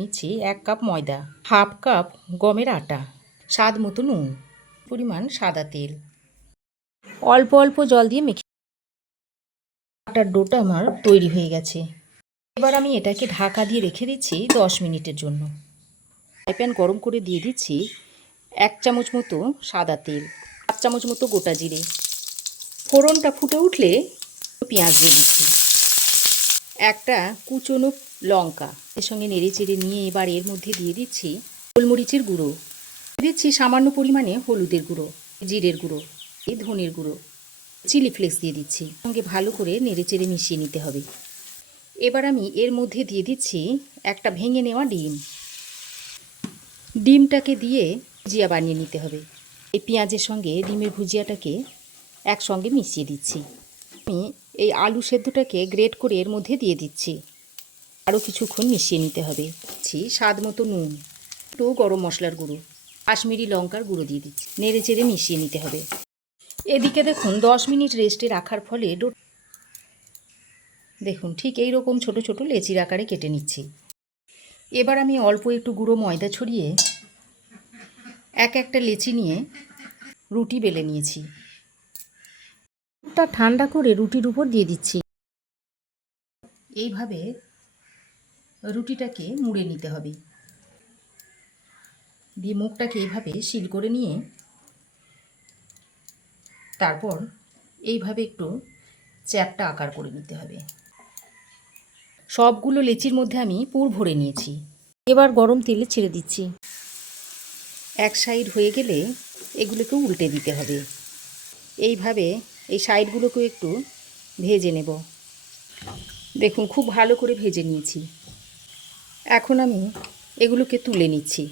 নিচ্ছি 1 কাপ ময়দা, half cup গমের আটা, স্বাদ মতো নুন, পরিমাণ সাদা তেল, অল্প অল্প জল দিয়ে মেখে আটার ডোটা আমার তৈরি হয়ে গেছে। এবার আমি এটাকে ঢাকা দিয়ে রেখে দিচ্ছি 10 মিনিটের জন্য। ফ্রাই প্যান গরম করে দিয়ে দিচ্ছি 1 চামচ মতো সাদা তেল, 5 চামচ মতো গোটা জিরে। ফোড়নটা ফুটে উঠলে পেঁয়াজ দিয়ে দিচ্ছি, একটা কুচনো লঙ্কা, এর সঙ্গে নেড়ে চেড়ে নিয়ে এবার এর মধ্যে দিয়ে দিচ্ছি গোলমরিচের গুঁড়ো, দিচ্ছি সামান্য পরিমাণে হলুদের গুঁড়ো, জিরের গুঁড়ো, ধনের গুঁড়ো, চিলি ফ্লেক্স দিয়ে দিচ্ছি। সঙ্গে ভালো করে নেড়ে চেড়ে মিশিয়ে নিতে হবে। এবার আমি এর মধ্যে দিয়ে দিচ্ছি একটা ভেঙে নেওয়া ডিম। ডিমটাকে দিয়ে ভুজিয়া বানিয়ে নিতে হবে। এই পেঁয়াজের সঙ্গে ডিমের ভুজিয়াটাকে একসঙ্গে মিশিয়ে দিচ্ছি। আমি এই আলু সেদ্ধটাকে গ্রেট করে এর মধ্যে দিয়ে দিচ্ছি। আরও কিছুক্ষণ মিশিয়ে নিতে হবে। স্বাদ মতো নুন, একটু গরম মশলার গুঁড়ো, কাশ্মীরি লঙ্কার গুঁড়ো দিয়ে দিচ্ছি। নেড়ে চেড়ে মিশিয়ে নিতে হবে। এদিকে দেখুন 10 মিনিট রেস্টে রাখার ফলে দেখুন ঠিক এই রকম ছোট ছোট লেচির আকারে কেটে নিচ্ছি। এবার আমি অল্প একটু গুঁড়ো ময়দা ছড়িয়ে একটা লেচি নিয়ে রুটি বেলে নিয়েছি। তা ঠান্ডা করে রুটির উপর দিয়ে দিচ্ছি। এইভাবে রুটিটাকে মুড়ে নিতে হবে, দিয়ে মুখটাকে এইভাবে সিল করে নিয়ে তারপর এইভাবে একটু চ্যাপ্টা আকার করে নিতে হবে। সবগুলো লেচির মধ্যে আমি পুর ভরে নিয়েছি। এবার গরম তেলে ছেড়ে দিচ্ছি। এক সাইড হয়ে গেলে এগুলোকে উল্টে দিতে হবে। এইভাবে এই সাইডগুলোকেও একটু ভেজে নেব। দেখুন খুব ভালো করে ভেজে নিয়েছি। এখন আমি এগুলোকে তুলে নিচ্ছি।